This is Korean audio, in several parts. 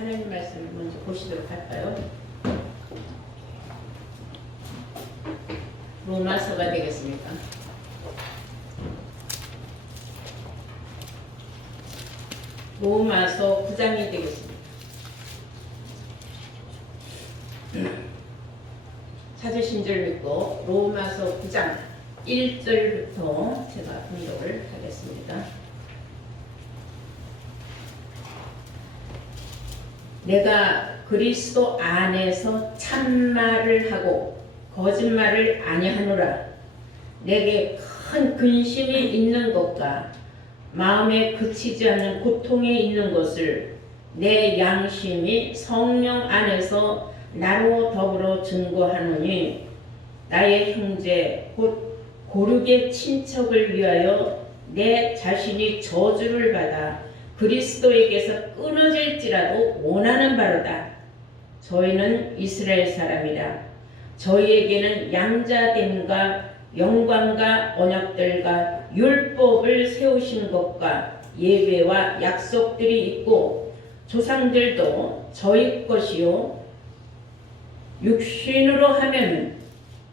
하나님 말씀을 먼저 보시도록 할까요? 로마서가 되겠습니까? 로마서 9장이 되겠습니다. 찾으신 줄 믿고 로마서 9장 1절부터 제가 공독을 하겠습니다. 내가 그리스도 안에서 참말을 하고 거짓말을 아니하노라. 내게 큰 근심이 있는 것과 마음에 그치지 않는 고통에 있는 것을 내 양심이 성령 안에서 나로 더불어 증거하노니, 나의 형제 곧 고륙의 친척을 위하여 내 자신이 저주를 받아 그리스도에게서 끊어질지라도 원하는 바로다. 저희는 이스라엘 사람이라. 저희에게는 양자됨과 영광과 언약들과 율법을 세우신 것과 예배와 약속들이 있고, 조상들도 저희 것이요 육신으로 하면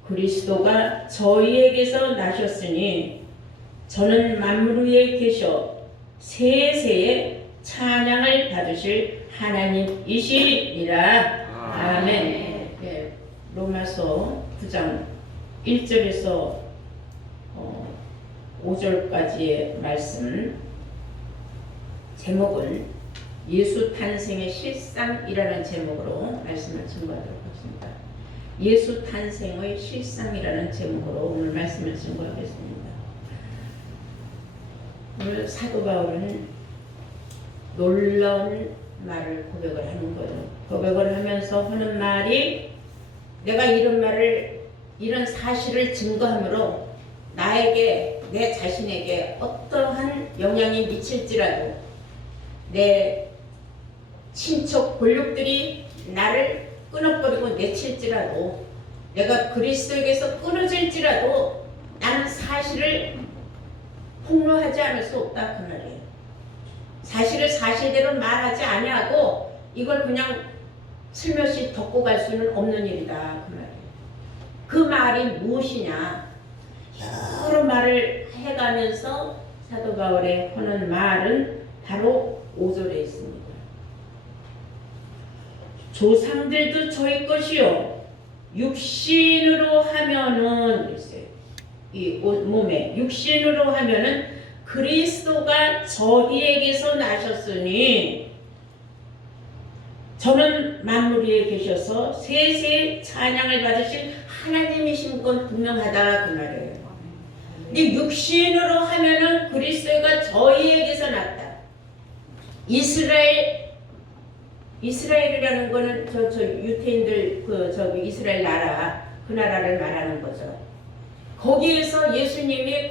그리스도가 저희에게서 나셨으니, 저는 만물 위에 계셔 세세에 찬양을 받으실 하나님이시니라. 아멘. 네, 로마서 9장 1절에서 5절까지의 말씀, 제목을 예수 탄생의 실상이라는 제목으로 말씀을 증거하도록 하겠습니다. 예수 탄생의 실상이라는 제목으로 오늘 말씀을 증거하겠습니다. 오늘 사도 바울은 놀라운 말을 고백을 하는 거예요. 고백을 하면서 하는 말이, 내가 이런 사실을 증거함으로 나에게, 내 자신에게 어떠한 영향이 미칠지라도, 내 친척 권력들이 나를 끊어버리고 내칠지라도, 내가 그리스도에게서 끊어질지라도 나는 사실을 폭로하지 않을 수 없다, 그 말이에요. 사실을 사실대로 말하지 아니하고 이걸 그냥 슬며시 덮고 갈 수는 없는 일이다, 그 말이에요. 그 말이 무엇이냐? 여러 말을 해가면서 사도 바울의 하는 말은 바로 5절에 있습니다. 조상들도 저희 것이요 육신으로 하면은, 글쎄요, 이 몸에 육신으로 하면은 그리스도가 저희에게서 나셨으니, 저는 만물 위에 계셔서 세세 찬양을 받으실 하나님이신 건 분명하다, 그 말이에요. 이 육신으로 하면은 그리스도가 저희에게서 났다. 이스라엘이라는 거는 저 유태인들 이스라엘 나라, 그 나라를 말하는 거죠. 거기에서 예수님의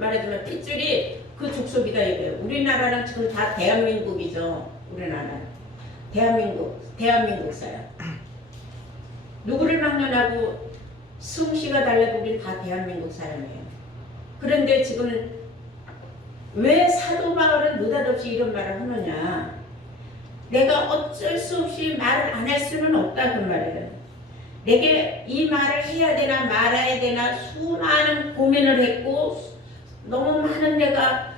말하자면 핏줄이 그 족속이다 이거예요. 우리나라는 지금 다 대한민국이죠. 우리나라 대한민국 사람. 누구를 막론하고 숭씨가 달라도 우리는 다 대한민국 사람이에요. 그런데 지금 왜 사도 바울은 느닷없이 이런 말을 하느냐? 내가 어쩔 수 없이 말을 안 할 수는 없다, 그 말이에요. 내게 이 말을 해야 되나 말아야 되나 수많은 고민을 했고, 너무 많은 내가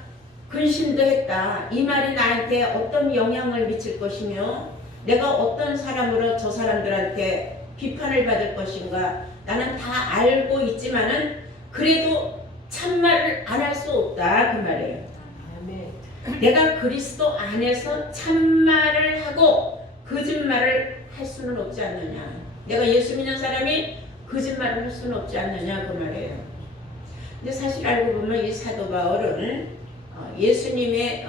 근심도 했다. 이 말이 나한테 어떤 영향을 미칠 것이며, 내가 어떤 사람으로 저 사람들한테 비판을 받을 것인가, 나는 다 알고 있지만은 그래도 참말을 안 할 수 없다, 그 말이에요. 내가 그리스도 안에서 참말을 하고 거짓말을 할 수는 없지 않느냐. 내가 예수 믿는 사람이 거짓말을 할 수는 없지 않느냐, 그 말이에요. 근데 사실 알고 보면 이 사도 바울은 예수님의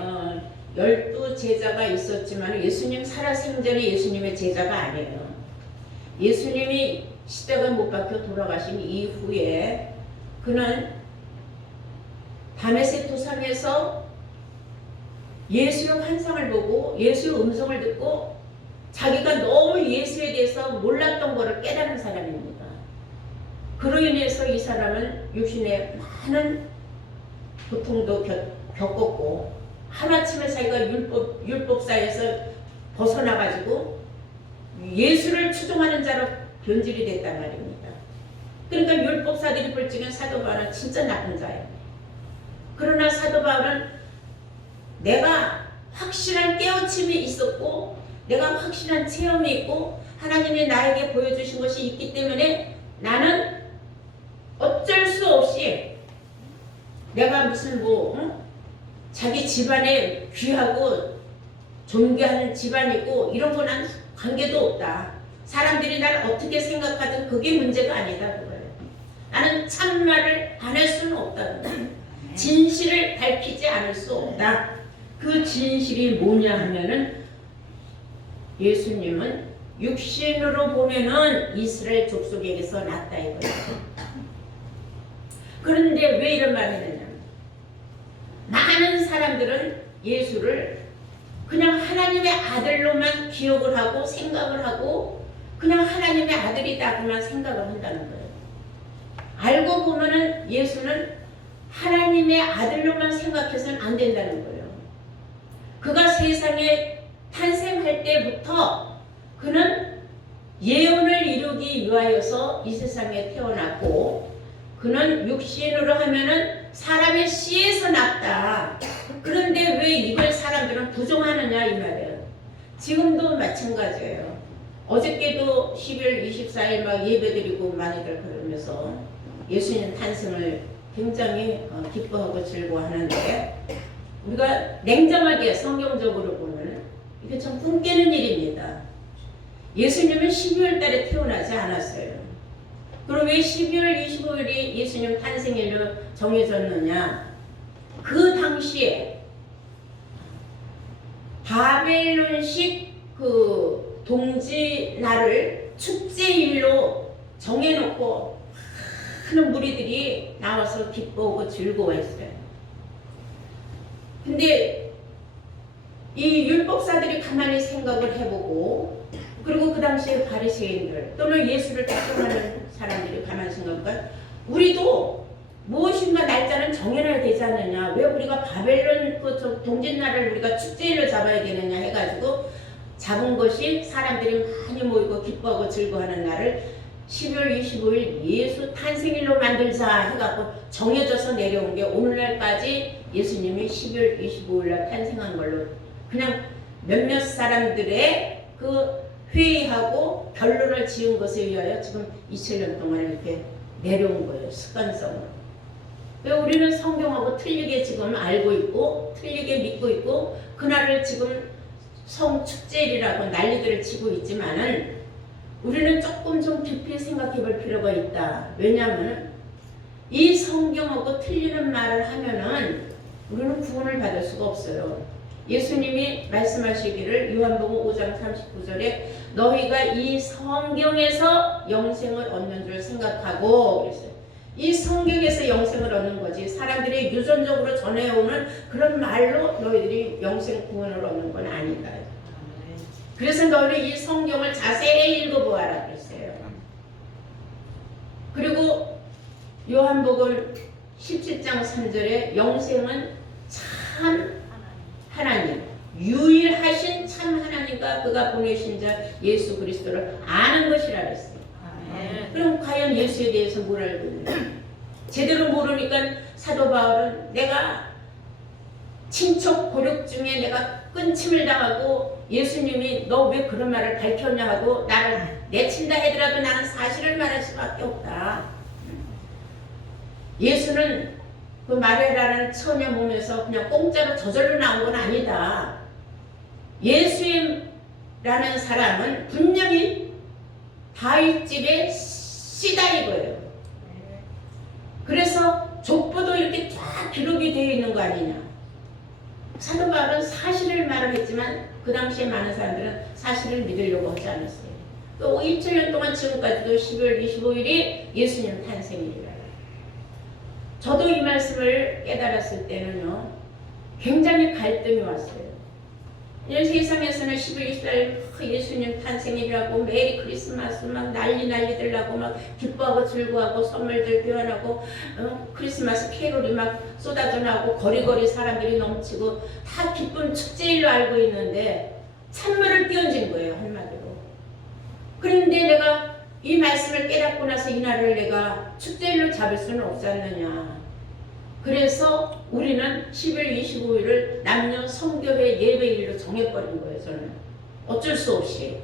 12제자가 있었지만 예수님 살아생전에 예수님의 제자가 아니에요. 예수님이 십자가에 못 박혀 돌아가신 이후에 그는 다메섹 도상에서 예수의 환상을 보고 예수의 음성을 듣고 자기가 너무 예수에 대해서 몰랐던 것을 깨달은 사람입니다. 그로 인해서 이 사람은 육신에 많은 고통도 겪었고, 하루아침에 자기가 율법사에서 벗어나가지고 예수를 추종하는 자로 변질이 됐단 말입니다. 그러니까 율법사들이 볼 적엔 사도 바울은 진짜 나쁜 자예요. 그러나 사도 바울은 내가 확실한 깨우침이 있었고 내가 확실한 체험이 있고 하나님이 나에게 보여주신 것이 있기 때문에 나는 어쩔 수 없이 내가 무슨 자기 집안에 귀하고 존귀하는 집안이고 이런 거 난 관계도 없다. 사람들이 날 어떻게 생각하든 그게 문제가 아니다 그거예요. 나는 참말을 안 할 수는 없다. 진실을 밝히지 않을 수 없다. 그 진실이 뭐냐 하면은 예수님은 육신으로 보면은 이스라엘 족속에게서 났다 이거예요. 그런데 왜 이런 말을 했느냐? 많은 사람들은 예수를 그냥 하나님의 아들로만 기억을 하고 생각을 하고 그냥 하나님의 아들이다고만 생각을 한다는 거예요. 알고 보면은 예수는 하나님의 아들로만 생각해서는 안 된다는 거예요. 그가 세상에 탄생할 때부터 그는 예언을 이루기 위하여서 이 세상에 태어났고 그는 육신으로 하면은 사람의 씨에서 났다. 그런데 왜 이걸 사람들은 부정하느냐 이 말이에요. 지금도 마찬가지예요. 어저께도 12월 24일 막 예배드리고 많이들 그러면서 예수님 탄생을 굉장히 기뻐하고 즐거워하는데 우리가 냉정하게 성경적으로 보면 이게 참 꿈깨는 일입니다. 예수님은 12월 달에 태어나지 않았어요. 그럼 왜 12월 25일이 예수님 탄생일로 정해졌느냐? 그 당시에 바벨론식 그 동지날을 축제일로 정해놓고 많은 무리들이 나와서 기뻐하고 즐거워했어요. 근데 이 율법사들이 가만히 생각을 해보고 그리고 그 당시에 바리새인들 또는 예수를 따라하는 사람들이 가만히 생각해보니까 우리도 무엇인가 날짜는 정해놔야 되지 않느냐. 왜 우리가 바벨론 그 동짓날을 우리가 축제일로 잡아야 되느냐 해가지고 잡은 것이 사람들이 많이 모이고 기뻐하고 즐거워하는 날을 12월 25일 예수 탄생일로 만들자 해갖고 정해져서 내려온 게 오늘날까지 예수님이 12월 25일 날 탄생한 걸로 그냥 몇몇 사람들의 그 회의하고 결론을 지은 것에 의하여 지금 2000년 동안 이렇게 내려온 거예요. 습관성으로. 우리는 성경하고 틀리게 지금 알고 있고 틀리게 믿고 있고 그날을 지금 성축제일이라고 난리들을 치고 있지만은 우리는 조금 좀 깊이 생각해 볼 필요가 있다. 왜냐하면 이 성경하고 틀리는 말을 하면은 우리는 구원을 받을 수가 없어요. 예수님이 말씀하시기를 요한복음 5장 39절에 너희가 이 성경에서 영생을 얻는 줄 생각하고 그랬어요. 이 성경에서 영생을 얻는 거지 사람들이 유전적으로 전해오는 그런 말로 너희들이 영생 구원을 얻는 건 아니다. 그래서 너희는 이 성경을 자세히 읽어보아라 그랬어요. 그리고 요한복음 17장 3절에 영생은 참 하나님, 유일하신 참 하나님과 그가 보내신 자 예수 그리스도를 아는 것이라 그랬어요. 그럼 과연 예수에 대해서 뭘 알고 있느냐? 제대로 모르니까 사도 바울은 내가 친척 고륙 중에 내가 끊침을 당하고 예수님이 너 왜 그런 말을 밝혔냐 하고 나를 내친다 하더라도 나는 사실을 말할 수밖에 없다. 예수는 그 마리아라는 처녀 몸에서 그냥 공짜로 저절로 나온 건 아니다. 예수라는 사람은 분명히 다윗집의 씨다 이거예요. 그래서 족보도 이렇게 쫙 기록이 되어 있는 거 아니냐. 사도 바울은 사실을 말을 했지만 그 당시에 많은 사람들은 사실을 믿으려고 하지 않았어요. 또 2000년 동안 지금까지도 12월 25일이 예수님 탄생일이라. 저도 이 말씀을 깨달았을 때는요 굉장히 갈등이 왔어요. 세상에서는 12월 24일 예수님 탄생일이라고 메리 크리스마스 막 난리들 나고 막 기뻐하고 즐거워하고 선물들 교환하고 크리스마스 캐롤이 막 쏟아져 나오고 거리거리 사람들이 넘치고 다 기쁜 축제일로 알고 있는데 찬물을 끼얹은 거예요, 한마디로. 그런데 내가 이 말씀을 깨닫고 나서 이날을 내가 축제일로 잡을 수는 없었느냐. 그래서 우리는 10월 25일을 남녀 성교회 예배일로 정해버린 거예요, 저는. 어쩔 수 없이.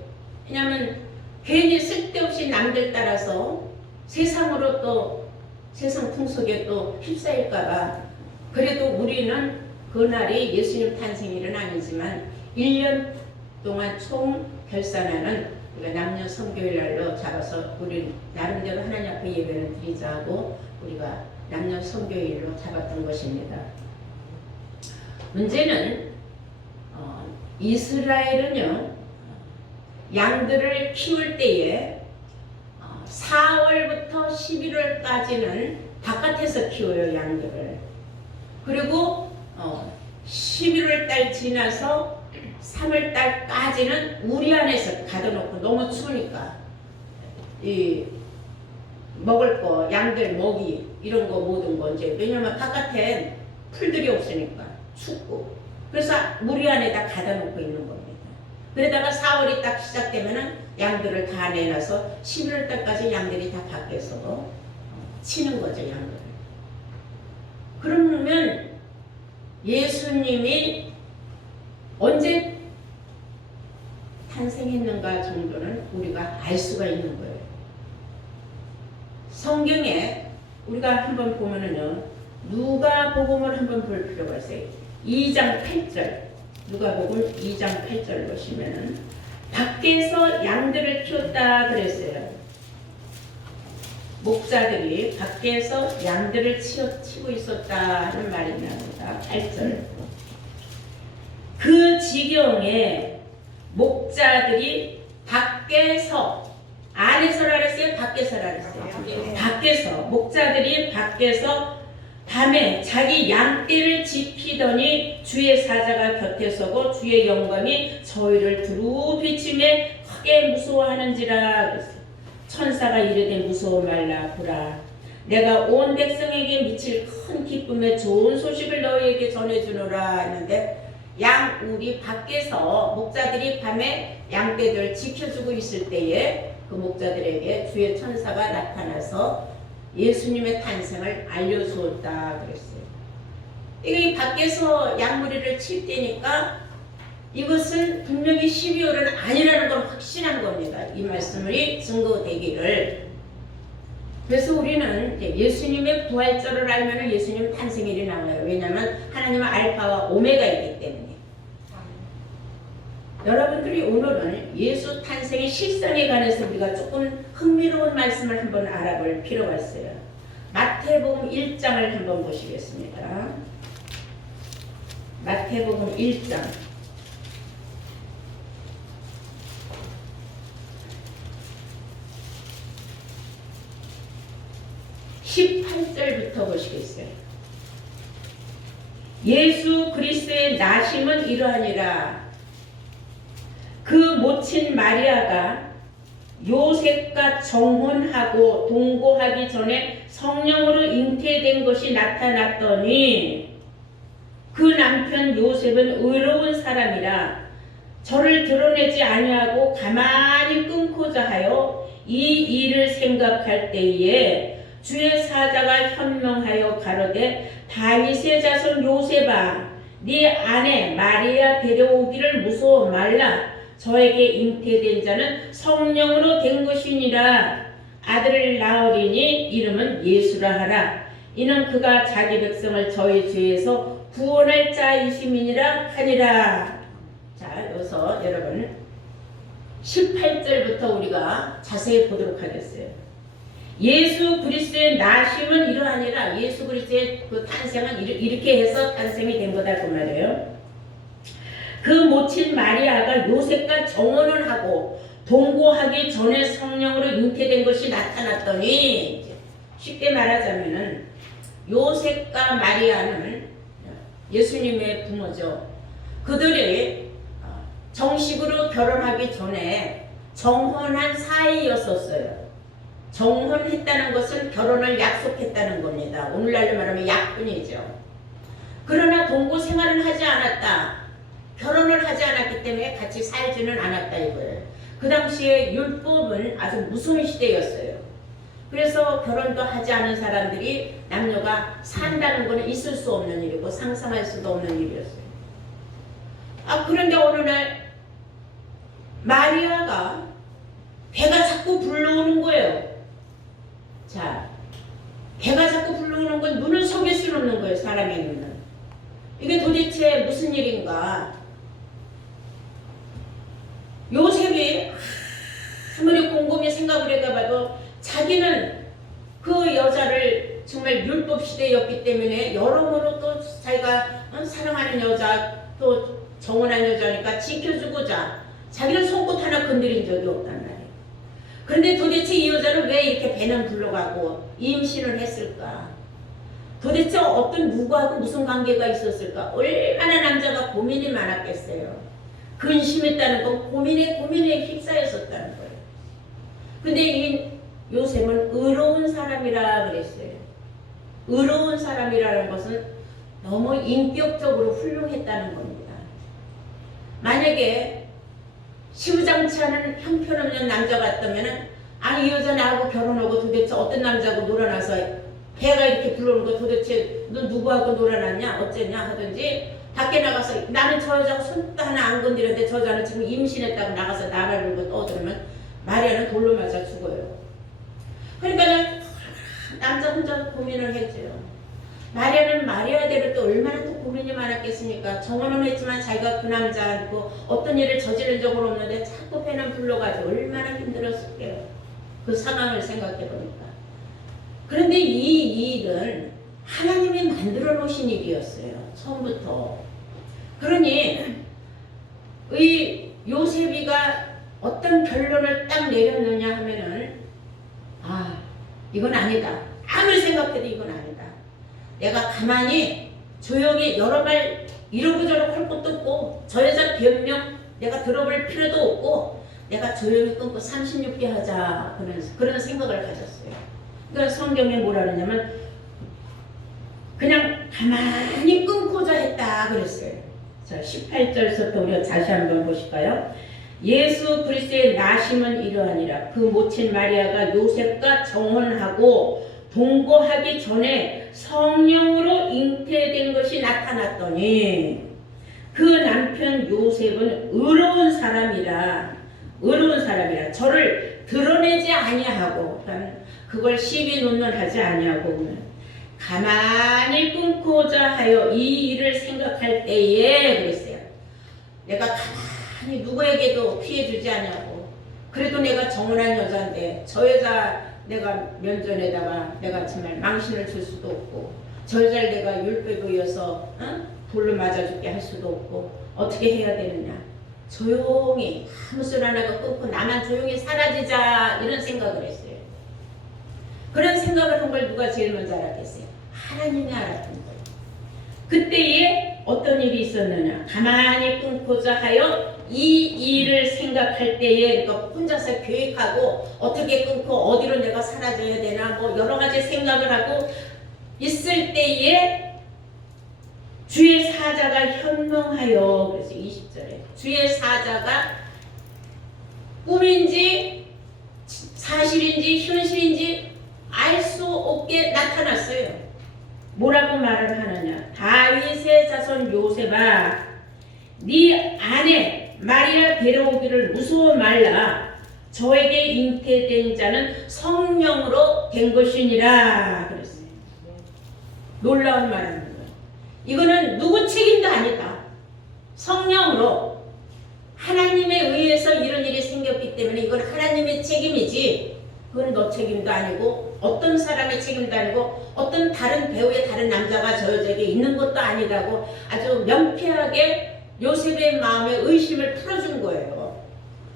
왜냐하면 괜히 쓸데없이 남들 따라서 세상으로 또 세상 풍속에 또 휩싸일까봐. 그래도 우리는 그날이 예수님 탄생일은 아니지만 1년 동안 총 결산하는 우리가 남녀 성교일 날로 잡아서 우리 나름대로 하나님 앞에 예배를 드리자 하고 우리가 남녀 성교일로 잡았던 것입니다. 문제는 이스라엘은요 양들을 키울 때에 4월부터 11월까지는 바깥에서 키워요, 양들을. 그리고 11월 달 지나서 3월 달까지는 우리 안에서 가둬놓고 너무 추우니까 이 먹을 거, 양들 먹이 이런 거 모든 거 이제 왜냐면 바깥에 풀들이 없으니까 춥고 그래서 우리 안에다 가둬놓고 있는 겁니다. 그러다가 4월이 딱 시작되면은 양들을 다 내놔서 11월 달까지 양들이 다 밖에서 치는 거죠, 양들을. 그러면 예수님이 언제 탄생했는가 정도는 우리가 알 수가 있는 거예요. 성경에 우리가 한번 보면은요, 누가복음을 한번 볼 필요가 있어요. 2장 8절, 누가복음 2장 8절 보시면은 밖에서 양들을 키웠다 그랬어요. 목자들이 밖에서 양들을 치고 있었다 하는 말이 나옵니다. 8절. 그 지경에 목자들이 밖에서, 안에서라 그랬어요? 밖에서라 그랬어요? 밖에서, 목자들이 밖에서 밤에 자기 양떼를 지키더니 주의 사자가 곁에 서고 주의 영광이 저희를 두루 비추매 크게 무서워하는지라 그랬어요. 천사가 이르되 무서워 말라 보라, 내가 온 백성에게 미칠 큰 기쁨의 좋은 소식을 너희에게 전해주노라 했는데 양우리 밖에서 목자들이 밤에 양떼들 지켜주고 있을 때에 그 목자들에게 주의 천사가 나타나서 예수님의 탄생을 알려주었다 그랬어요. 이게 밖에서 양무리를 칠 때니까 이것은 분명히 12월은 아니라는 건 확신한 겁니다. 이 말씀이 증거되기를. 그래서 우리는 예수님의 부활절을 알면 예수님 탄생일이 나와요. 왜냐하면 하나님은 알파와 오메가이기 때문에. 여러분들이 오늘은 예수 탄생의 실상에 관해서 우리가 조금 흥미로운 말씀을 한번 알아볼 필요가 있어요. 마태복음 1장을 한번 보시겠습니다. 마태복음 1장. 18절부터 보시겠어요. 예수 그리스도의 나심은 이러하니라. 그 모친 마리아가 요셉과 정혼하고 동거하기 전에 성령으로 잉태된 것이 나타났더니 그 남편 요셉은 의로운 사람이라 저를 드러내지 아니하고 가만히 끊고자 하여 이 일을 생각할 때에 주의 사자가 현명하여 가로되 다윗의 자손 요셉아, 네 아내 마리아 데려오기를 무서워 말라. 저에게 잉태된 자는 성령으로 된 것이니라. 아들을 낳으리니 이름은 예수라 하라. 이는 그가 자기 백성을 저희 죄에서 구원할 자이심이니라 하니라. 자, 여기서 여러분 18절부터 우리가 자세히 보도록 하겠어요. 예수 그리스도의 나심은 이러하니라. 예수 그리스도의 그 탄생은 이렇게 해서 탄생이 된 거다 그 말이에요. 그 모친 마리아가 요셉과 정혼을 하고 동거하기 전에 성령으로 잉태된 것이 나타났더니, 쉽게 말하자면은 요셉과 마리아는 예수님의 부모죠. 그들이 정식으로 결혼하기 전에 정혼한 사이였었어요. 정혼했다는 것은 결혼을 약속했다는 겁니다. 오늘날로 말하면 약혼이죠. 그러나 동거 생활은 하지 않았다. 결혼을 하지 않았기 때문에 같이 살지는 않았다 이거예요. 그 당시에 율법은 아주 무서운 시대였어요. 그래서 결혼도 하지 않은 사람들이 남녀가 산다는 것은 있을 수 없는 일이고 상상할 수도 없는 일이었어요. 그런데 어느 날 마리아가 배가 자꾸 불러오는 거예요. 자, 배가 자꾸 불러오는 건 눈을 속일 수는 없는 거예요. 사람의 눈은. 이게 도대체 무슨 일인가? 요셉이 아무리 곰곰이 생각을 해봐도 자기는 그 여자를 정말 율법 시대였기 때문에 여러모로 또 자기가 사랑하는 여자 또 정혼한 여자니까 지켜주고자 자기는 손끝 하나 건드린 적이 없단 말이에요. 그런데 도대체 이 여자는 왜 이렇게 배는 불러가고 임신을 했을까? 도대체 어떤 누구하고 무슨 관계가 있었을까? 얼마나 남자가 고민이 많았겠어요. 근심했다는 건 고민에 휩싸였었다는 거예요. 근데 이 요셉은 의로운 사람이라 그랬어요. 의로운 사람이라는 것은 너무 인격적으로 훌륭했다는 겁니다. 만약에 시부장치 않은 형편없는 남자 같다면 이 여자 나하고 결혼하고 도대체 어떤 남자하고 놀아나서 배가 이렇게 불러오는 거 도대체 너 누구하고 놀아났냐 어쨌냐 하든지 밖에 나가서 나는 저 여자하고 손도 하나 안 건드렸는데 저 여자는 지금 임신했다고 나가서 나발 불고 떠들면 마리아는 돌로 맞아 죽어요. 그러니까 남자 혼자 고민을 했죠. 마리아는 마리아대로 또 얼마나 또 고민이 많았겠습니까? 정언은 했지만 자기가 그 남자하고 어떤 일을 저지른 적은 없는데 자꾸 배는 불러가지고 얼마나 힘들었을게요. 그 상황을 생각해보니까. 그런데 이 일은 하나님이 만들어 놓으신 일이었어요. 처음부터. 그러니 이 요셉이가 어떤 결론을 딱 내렸느냐 하면은 이건 아니다. 아무리 생각해도 이건 아니다. 내가 가만히 조용히 여러 말 이러고 저러고 할 것도 없고 저 여자 변명 내가 들어볼 필요도 없고 내가 조용히 끊고 36개 하자 그런 생각을 가졌어요. 그러니까 성경에 뭐라 그러냐면 그냥 가만히 끊고자 했다 그랬어요. 자, 18절부터 우리가 다시 한번 보실까요? 예수 그리스도의 나심은 이러하니라. 그 모친 마리아가 요셉과 정혼하고 동거하기 전에 성령으로 잉태된 것이 나타났더니 그 남편 요셉은 의로운 사람이라 저를 드러내지 아니하고 그걸 시비 논논하지 아니하고 가만히 끊고자 하여 이 일을 생각할 때에 그랬어요. 내가 가만히 누구에게도 피해주지 않냐고. 그래도 내가 정혼한 여자인데 저 여자 내가 면전에다가 내가 정말 망신을 줄 수도 없고 저 여자를 내가 율법에 의해서 돌로 맞아 죽게 할 수도 없고 어떻게 해야 되느냐. 조용히 아무 소리 안 하고 끊고 나만 조용히 사라지자 이런 생각을 했어요. 그런 생각을 한 걸 누가 제일 먼저 알았겠어요? 하나님이 알았던 거예요. 그때에 어떤 일이 있었느냐. 가만히 끊고자 하여 이 일을 생각할 때에 그러니까 혼자서 계획하고 어떻게 끊고 어디로 내가 사라져야 되나 뭐 여러 가지 생각을 하고 있을 때에 주의 사자가 현명하여 그래서 20절에 주의 사자가 꿈인지 사실인지 현실인지 알 수 없게 나타났어요. 뭐라고 말을 하느냐. 다윗의 자손 요셉아 네 아내 마리아 데려오기를 무서워 말라. 저에게 잉태된 자는 성령으로 된 것이니라 그랬어요. 놀라운 말입니다. 이거는 누구 책임도 아니다. 성령으로 하나님에 의해서 이런 일이 생겼기 때문에 이건 하나님의 책임이지 그건 너 책임도 아니고 어떤 사람의 책임도 아니고 어떤 다른 배우의 다른 남자가 저 여자에게 있는 것도 아니라고 아주 명쾌하게 요셉의 마음에 의심을 풀어준 거예요.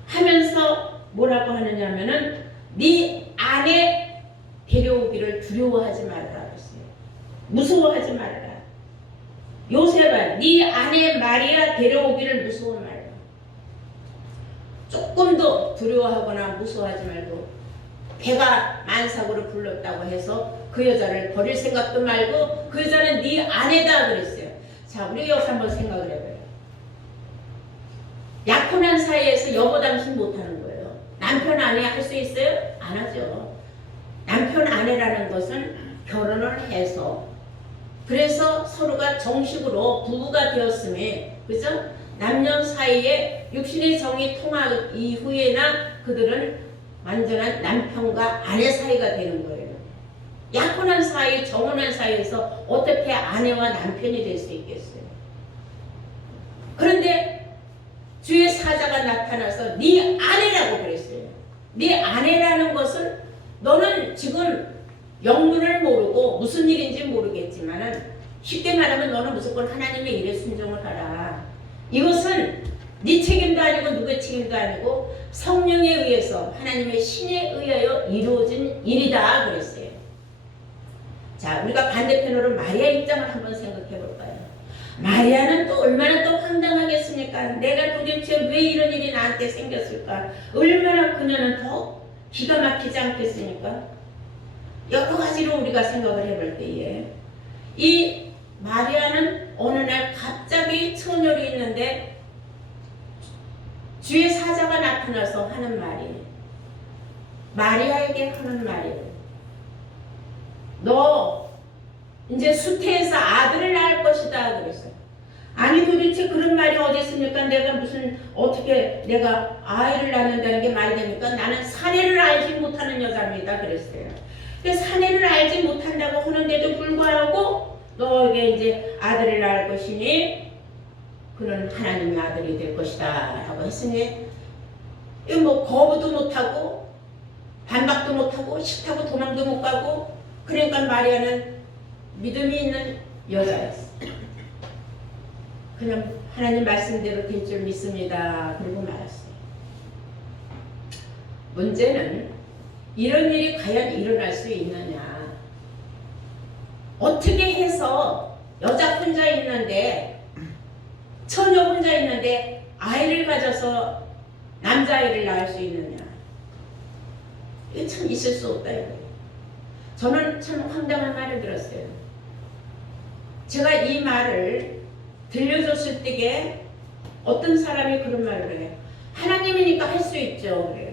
하면서 뭐라고 하느냐면은 네 아내 데려오기를 두려워하지 말아라 그랬어요. 무서워하지 말아라. 요셉아 네 아내 마리아 데려오기를 무서워 말라. 조금도 두려워하거나 무서워하지 말고 배가 만삭으로 불렀다고 해서 그 여자를 버릴 생각도 말고 그 여자는 네 아내다 그랬어요. 자 우리 여기서 한번 생각을 해봐요. 약혼한 사이에서 여보 당신 못하는 거예요. 남편 아내 할 수 있어요? 안 하죠. 남편 아내라는 것은 결혼을 해서 그래서 서로가 정식으로 부부가 되었음에 그죠? 남녀 사이에 육신의 정이 통한 이후에나 그들은 완전한 남편과 아내 사이가 되는 거예요. 약혼한 사이, 정혼한 사이에서 어떻게 아내와 남편이 될 수 있겠어요? 그런데 주의 사자가 나타나서 네 아내라고 그랬어요. 네 아내라는 것은 너는 지금 영문을 모르고 무슨 일인지 모르겠지만 쉽게 말하면 너는 무조건 하나님의 일에 순종을 하라. 이것은 네 책임도 아니고 누구의 책임도 아니고 성령에 의해서 하나님의 신에 의하여 이루어진 일이다 그랬어요. 자, 우리가 반대편으로 마리아 입장을 한번 생각해 볼까요? 마리아는 또 얼마나 또 황당하겠습니까? 내가 도대체 왜 이런 일이 나한테 생겼을까? 얼마나 그녀는 더 기가 막히지 않겠습니까? 여러 가지로 우리가 생각을 해볼 때에 이 마리아는 어느 날 갑자기 처녀로 있는데 주의 사자가 나타나서 하는 말이 마리아에게 하는 말이에요. 너 이제 수태에서 아들을 낳을 것이다 그랬어요. 아니 도대체 그런 말이 어디 있습니까? 내가 무슨 어떻게 내가 아이를 낳는다는 게 말이 됩니까? 나는 사내를 알지 못하는 여자입니다 그랬어요. 근데 사내를 알지 못한다고 하는데도 불구하고 너에게 이제 아들을 낳을 것이니 그는 하나님의 아들이 될 것이다 라고 했으니 이거 뭐 거부도 못하고 반박도 못하고 싫다고 도망도 못 가고 그러니까 마리아는 믿음이 있는 여자였어. 그냥 하나님 말씀대로 될 줄 믿습니다. 그리고 말았어요. 문제는 이런 일이 과연 일어날 수 있느냐. 어떻게 해서 여자 혼자 있는데 처녀 혼자 있는데 아이를 가져서 남자아이를 낳을 수 있느냐. 이게 참 있을 수 없다 이거예요. 저는 참 황당한 말을 들었어요. 제가 이 말을 들려줬을 때에 어떤 사람이 그런 말을 해요. 하나님이니까 할 수 있죠. 그래요.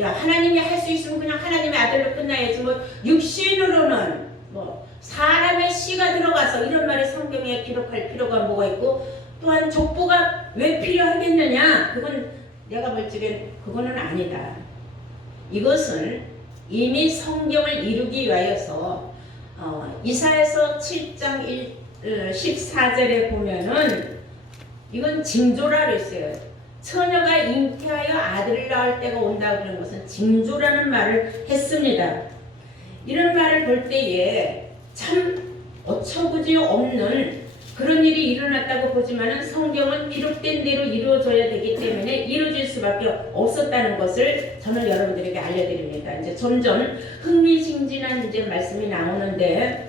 야, 하나님이 할 수 있으면 그냥 하나님의 아들로 끝나야지. 뭐 육신으로는 뭐 사람의 씨가 들어가서 이런 말을 성경에 기록할 필요가 뭐가 있고 또한 족보가 왜 필요하겠느냐. 그건 내가 볼 적엔 그거는 아니다. 이것은 이미 성경을 이루기 위하여서 이사야서 7장 14절에 보면은 이건 징조라 그랬어요. 처녀가 잉태하여 아들을 낳을 때가 온다고 그런 것은 징조라는 말을 했습니다. 이런 말을 볼 때에 참 어처구니 없는 그런 일이 일어났다고 보지만은 성경은 기록된 대로 이루어져야 되기 때문에 이루어질 수밖에 없었다는 것을 저는 여러분들에게 알려드립니다. 이제 점점 흥미진진한 이제 말씀이 나오는데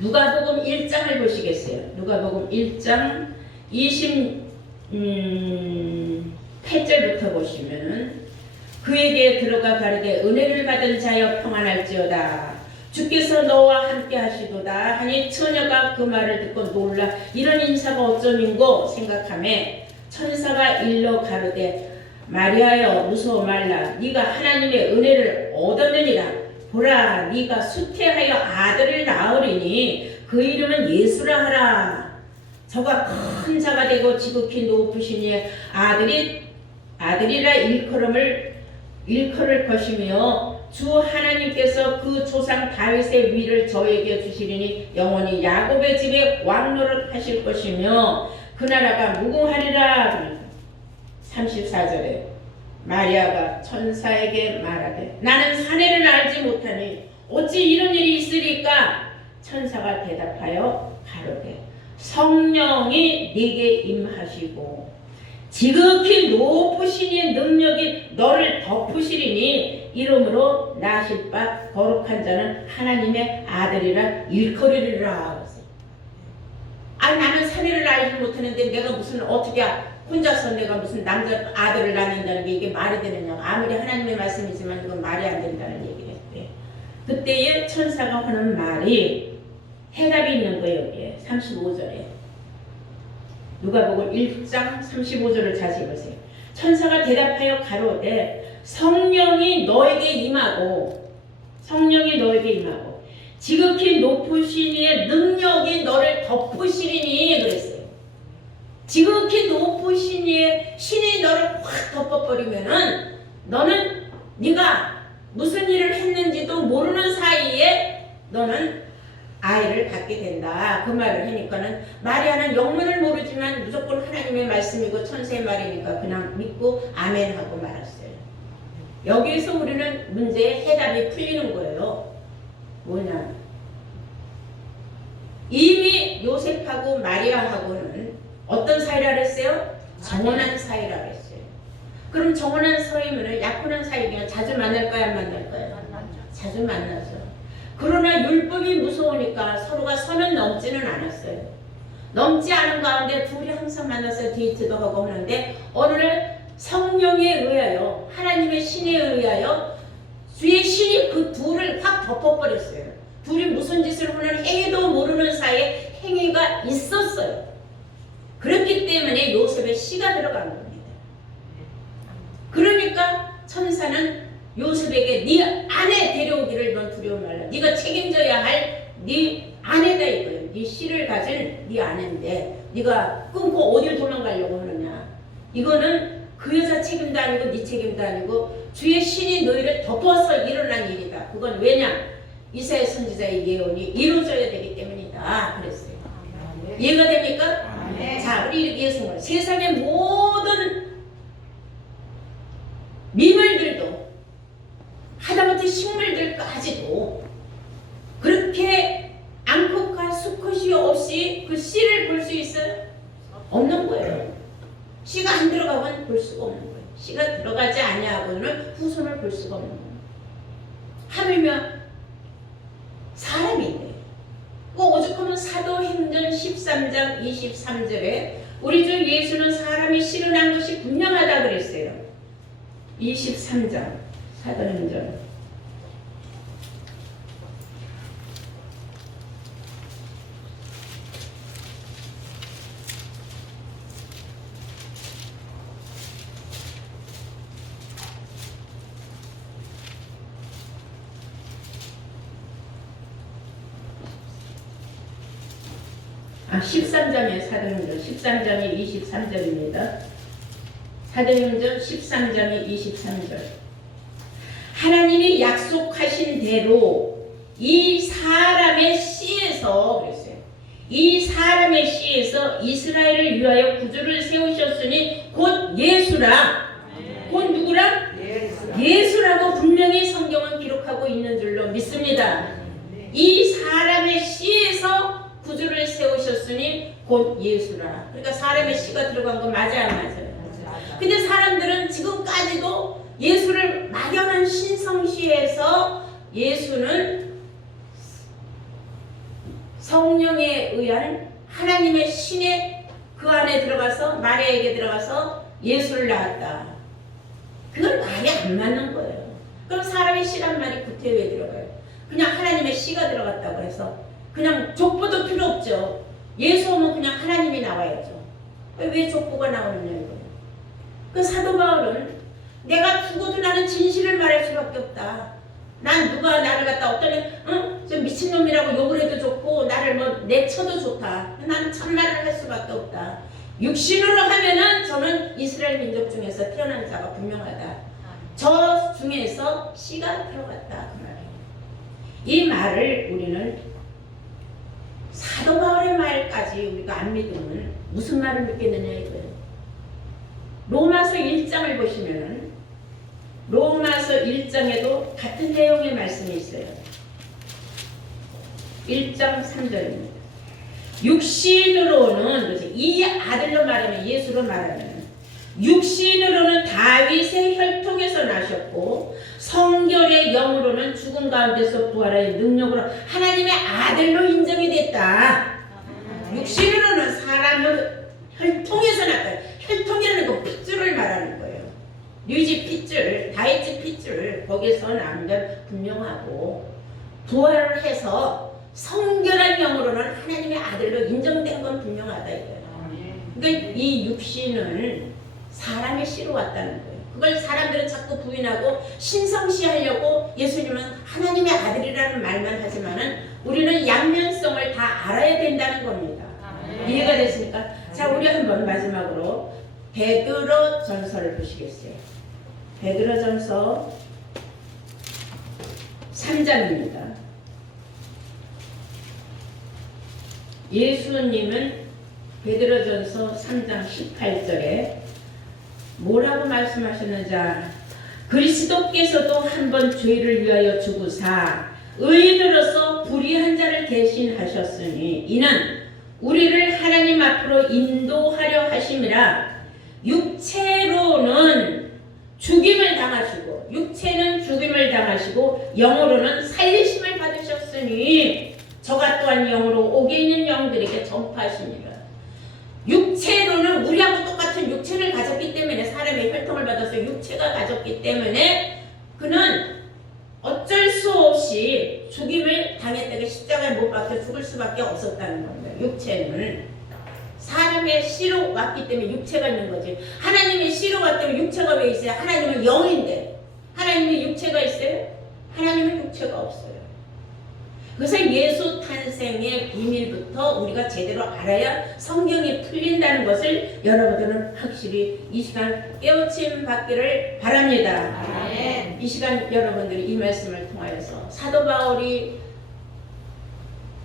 누가복음 1장을 보시겠어요? 누가복음 1장 28절부터 보시면은 그에게 들어가 가르되 은혜를 받은 자여 평안할지어다. 주께서 너와 함께 하시도다 하니 처녀가 그 말을 듣고 놀라 이런 인사가 어쩌민고 생각하매 천사가 일러 가르되 마리아여 무서워 말라. 네가 하나님의 은혜를 얻었느니라. 보라 네가 수태하여 아들을 낳으리니 그 이름은 예수라 하라. 저가 큰 자가 되고 지극히 높으시니 아들이라 일컬을 것이며 주 하나님께서 그 조상 다윗의 위를 저에게 주시리니 영원히 야곱의 집에 왕노릇 하실 것이며 그 나라가 무궁하리라. 34절에 마리아가 천사에게 말하되 나는 사내를 알지 못하니 어찌 이런 일이 있으리까. 천사가 대답하여 가로되 성령이 네게 임하시고 지극히 높으신 이의 능력이 너를 덮으시리니 이름으로 나실 바 거룩한 자는 하나님의 아들이라 일컬으리라. 아니 나는 사내를 알지 못하는데 내가 무슨 어떻게 혼자서 내가 무슨 남자 아들을 낳는다는 게 이게 말이 되느냐. 아무리 하나님의 말씀이지만 이건 말이 안 된다는 얘기를 했대. 그때에 천사가 하는 말이 해답이 있는 거예요. 여기에 35절에 누가복음 1장 35절을 자세히 보세요. 천사가 대답하여 가로되 성령이 너에게 임하고 지극히 높으신 이의 능력이 너를 덮으시리니 그랬어요. 지극히 높으신 이의 신이 너를 확 덮어버리면은 너는 네가 무슨 일을 했는지도 모르는 사이에 너는 아이를 갖게 된다. 그 말을 하니까는 마리아는 영문을 모르지만 무조건 하나님의 말씀이고 천사의 말이니까 그냥 믿고 아멘 하고 말았어요. 여기에서 우리는 문제의 해답이 풀리는 거예요. 뭐냐? 이미 요셉하고 마리아하고는 어떤 사이라 그랬어요? 정혼한 사이라 그랬어요. 그럼 정혼한 사이면 약혼한 사이면 자주 만날까요? 안 만날까요? 자주 만나죠. 그러나 율법이 무서우니까 서로가 선은 넘지는 않았어요. 넘지 않은 가운데 둘이 항상 만나서 데이트도 하고 하는데 어느 날 성령에 의하여 하나님의 신에 의하여 주의 신이 그 둘을 확 덮어버렸어요. 둘이 무슨 짓을 하는 행위도 모르는 사이에 행위가 있었어요. 그렇기 때문에 요셉의 씨가 들어간 겁니다. 그러니까 천사는 요셉에게 네 아내 데려오기를 넌 두려워 말라. 네가 책임져야 할 네 아내다 이거예요. 네 씨를 가진 네 아내인데 네가 끊고 어딜 도망가려고 하느냐. 이거는 그 여자 책임도 아니고 네 책임도 아니고 주의 신이 너희를 덮어서 일어난 일이다. 그건 왜냐? 이사야 선지자의 예언이 이루어져야 되기 때문이다. 그랬어요. 이해가 됩니까? 자, 우리 이렇게 예수님 세상의 모든 미물들도 하다못해 식물들까지도 그렇게 암컷과 수컷이 없이 그 씨를 볼 수 있어요? 없는 거예요. 씨가 안 들어가면 볼 수가 없는 거예요. 씨가 들어가지 아니하고는 후손을 볼 수가 없는 거예요. 하물며 사람이 있네. 꼭 오죽하면 사도행전 13장 23절에 우리 주 예수는 사람이 씨를 낳은 것이 분명하다 그랬어요. 23장 사도행전 13장에 사도행전 13장이 23절입니다. 사도행전 13장이 23절. 하나님이 약속하신 대로 이 사람의 씨에서 그랬어요. 이 사람의 씨에서 이스라엘을 위하여 구주를 세우셨으니 곧 예수라. 곧 누구라? 예수라고 분명히 성경은 기록하고 있는 줄로 믿습니다. 이 사람의 씨에서 구주를 세우셨으니 곧 예수라. 그러니까 사람의 씨가 들어간 거 맞아요, 안 맞아요? 근데 사람들은 지금까지도 예수를 막연한 신성시에서 예수는 성령에 의한 하나님의 신의 그 안에 들어가서 마리아에게 들어가서 예수를 낳았다. 그건 말이 안 맞는 거예요. 그럼 사람의 씨란 말이 구태에 들어가요. 그냥 하나님의 씨가 들어갔다고 해서 그냥 족보도 필요 없죠. 예수 오면 그냥 하나님이 나와야죠. 왜 족보가 나오느냐 이거예요. 그 사도 바울은 내가 죽어도 나는 진실을 말할 수밖에 없다. 난 누가 나를 갖다 어떤 저 미친놈이라고 욕을 해도 좋고 나를 뭐 내쳐도 좋다. 나는 참말을 할 수밖에 없다. 육신으로 하면은 저는 이스라엘 민족 중에서 태어난 자가 분명하다. 저 중에서 씨가 들어갔다. 그 말이에요. 이 말을 우리는 사도 바울의 말까지 우리가 안 믿으면 무슨 말을 믿겠느냐 이거예요. 로마서 1장을 보시면은 로마서 1장에도 같은 내용의 말씀이 있어요. 1장 3절입니다. 육신으로는 이 아들로 말하면 예수로 말하면 육신으로는 다윗의 혈통에서 나셨고 성결의 영으로는 죽음 가운데서 부활의 능력으로 하나님의 아들로 인정이 됐다. 육신으로는 사람의 혈통에서 났다. 혈통이라는 건 핏줄을 말하는 거예요. 류지 핏줄, 다윗지 핏줄 거기서 나면 분명하고 부활을 해서 성결한 영으로는 하나님의 아들로 인정된 건 분명하다 이거예요. 그러니까 이 육신을 사람의 씨로 왔다는 거예요. 그걸 사람들은 자꾸 부인하고 신성시하려고 예수님은 하나님의 아들이라는 말만 하지만은 우리는 양면성을 다 알아야 된다는 겁니다. 이해가 됐습니까? 자, 우리 한번 마지막으로 베드로 전서를 보시겠어요. 베드로 전서 3장입니다. 예수님은 베드로전서 3장 18절에 뭐라고 말씀하셨는지 그리스도께서도 한번 죄를 위하여 죽으사 의인으로서 불의한 자를 대신하셨으니 이는 우리를 하나님 앞으로 인도하려 하심이라. 육체로는 죽임을 당하시고 육체는 죽임을 당하시고 영으로는 살리심을 받으셨으니 저가 또한 영으로 옥에 있는 영들에게 전파하시니라. 육체로는 우리하고 똑같은 육체를 가졌기 때문에 사람의 혈통을 받아서 육체가 가졌기 때문에 그는 어쩔 수 없이 죽임을 당했다가 십자가에 못 박혀 죽을 수밖에 없었다는 겁니다. 육체는 사람의 씨로 왔기 때문에 육체가 있는 거지. 하나님의 씨로 왔다면 육체가 왜 있어요? 하나님은 영인데 하나님의 육체가 있어요? 하나님은 육체가 없어요. 그래서 예수 탄생의 비밀부터 우리가 제대로 알아야 성경이 풀린다는 것을 여러분들은 확실히 이 시간 깨우침 받기를 바랍니다. 아멘. 이 시간 여러분들이 이 말씀을 통하여서 사도 바울이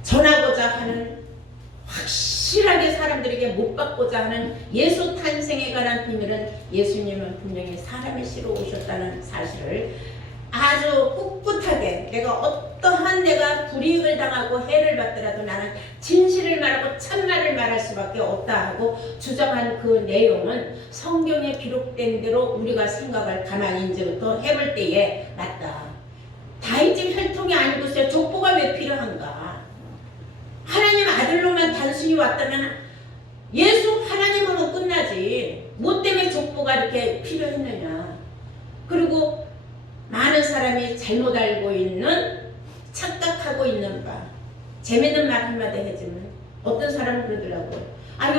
전하고자 하는 확실하게 사람들에게 못 받고자 하는 예수 탄생에 관한 비밀은 예수님은 분명히 사람의 씨로 오셨다는 사실을 아주 꿋꿋하게 내가 불이익을 당하고 해를 받더라도 나는 진실을 말하고 참말을 말할 수밖에 없다 하고 주장한 그 내용은 성경에 기록된 대로 우리가 생각을 가만히 이제부터 해볼 때에 맞다. 다윗집 혈통이 아니고서 족보가 왜 필요한가? 하나님 아들로만 단순히 왔다면 예수 하나님으로 끝나지 뭐 때문에 족보가 이렇게 필요했느냐. 그리고 많은 사람이 잘못 알고 있는 착각하고 있는 바 재밌는 말 한마디 해주면 어떤 사람은 그러더라고요.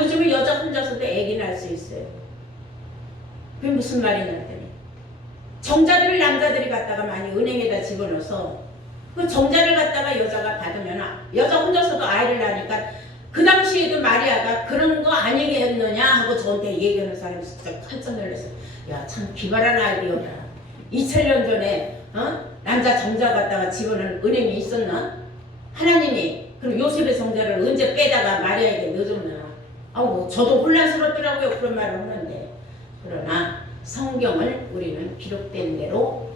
요즘은 여자 혼자서도 애기 낳을 수 있어요. 그게 무슨 말이냐 했더니 정자들을 남자들이 갖다가 많이 은행에다 집어넣어서 그 정자를 갖다가 여자가 받으면 여자 혼자서도 아이를 낳으니까 그 당시에도 마리아가 그런 거 아니겠느냐 하고 저한테 얘기하는 사람이 진짜 깜짝 놀랐어요. 야, 참 기발한 아이디어다. 2000년 전에 남자 정자 갖다가 집어넣은 은행이 있었나? 하나님이 그럼 요셉의 정자를 언제 빼다가 마리아에게 넣어줬나? 저도 혼란스럽더라고요. 그런 말을 하는데 그러나 성경을 우리는 기록된 대로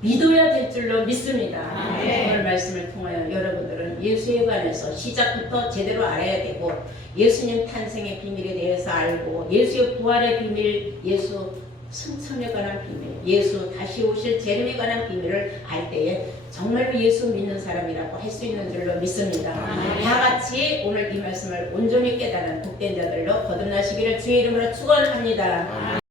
믿어야 될 줄로 믿습니다. 오늘 말씀을 통하여 여러분들은 예수에 관해서 시작부터 제대로 알아야 되고 예수님 탄생의 비밀에 대해서 알고 예수의 부활의 비밀, 예수 승천에 관한 비밀, 예수 다시 오실 재림에 관한 비밀을 알 때에 정말로 예수 믿는 사람이라고 할 수 있는 줄로 믿습니다. 다 같이 오늘 이 말씀을 온전히 깨달은 복된 자들로 거듭나시기를 주의 이름으로 축원합니다.